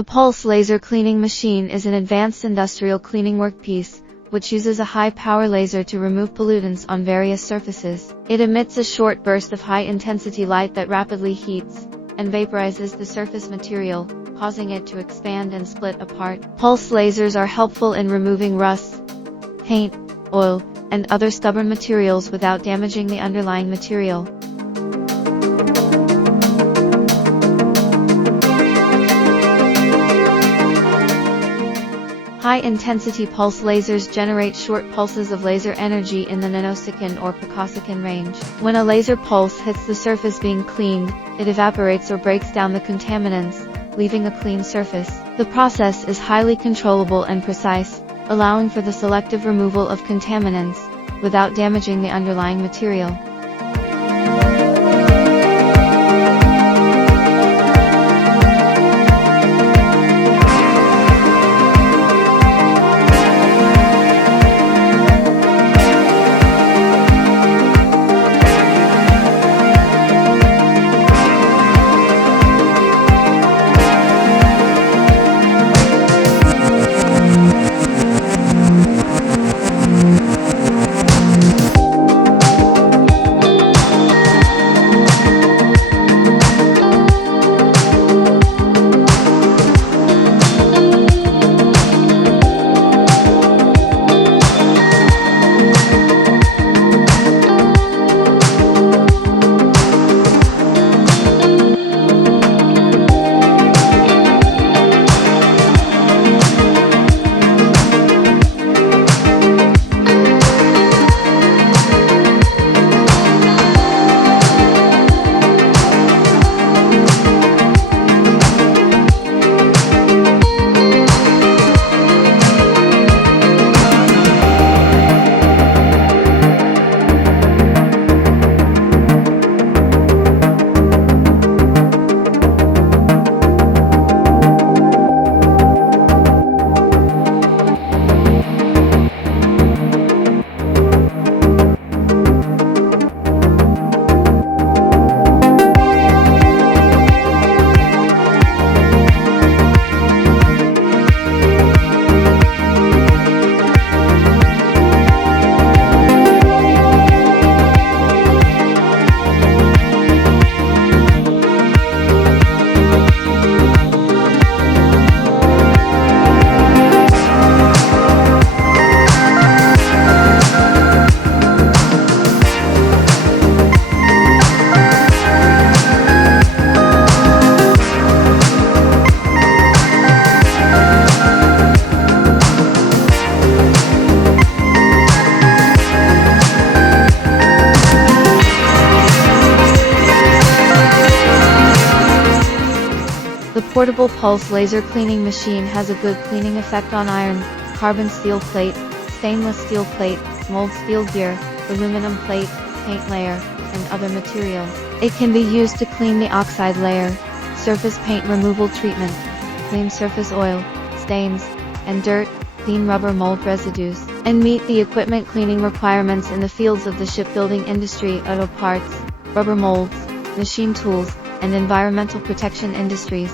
The pulse laser cleaning machine is an advanced industrial cleaning workpiece, which uses a high-power laser to remove pollutants on various surfaces. It emits a short burst of high-intensity light that rapidly heats and vaporizes the surface material, causing it to expand and split apart. Pulse lasers are helpful in removing rust, paint, oil, and other stubborn materials without damaging the underlying material. High-intensity pulse lasers generate short pulses of laser energy in the nanosecond or picosecond range. When a laser pulse hits the surface being cleaned, it evaporates or breaks down the contaminants, leaving a clean surface. The process is highly controllable and precise, allowing for the selective removal of contaminants, without damaging the underlying material. The portable pulse laser cleaning machine has a good cleaning effect on iron, carbon steel plate, stainless steel plate, mold steel gear, aluminum plate, paint layer, and other materials. It can be used to clean the oxide layer, surface paint removal treatment, clean surface oil, stains, and dirt, clean rubber mold residues, and meet the equipment cleaning requirements in the fields of the shipbuilding industry, auto parts, rubber molds, machine tools, and environmental protection industries.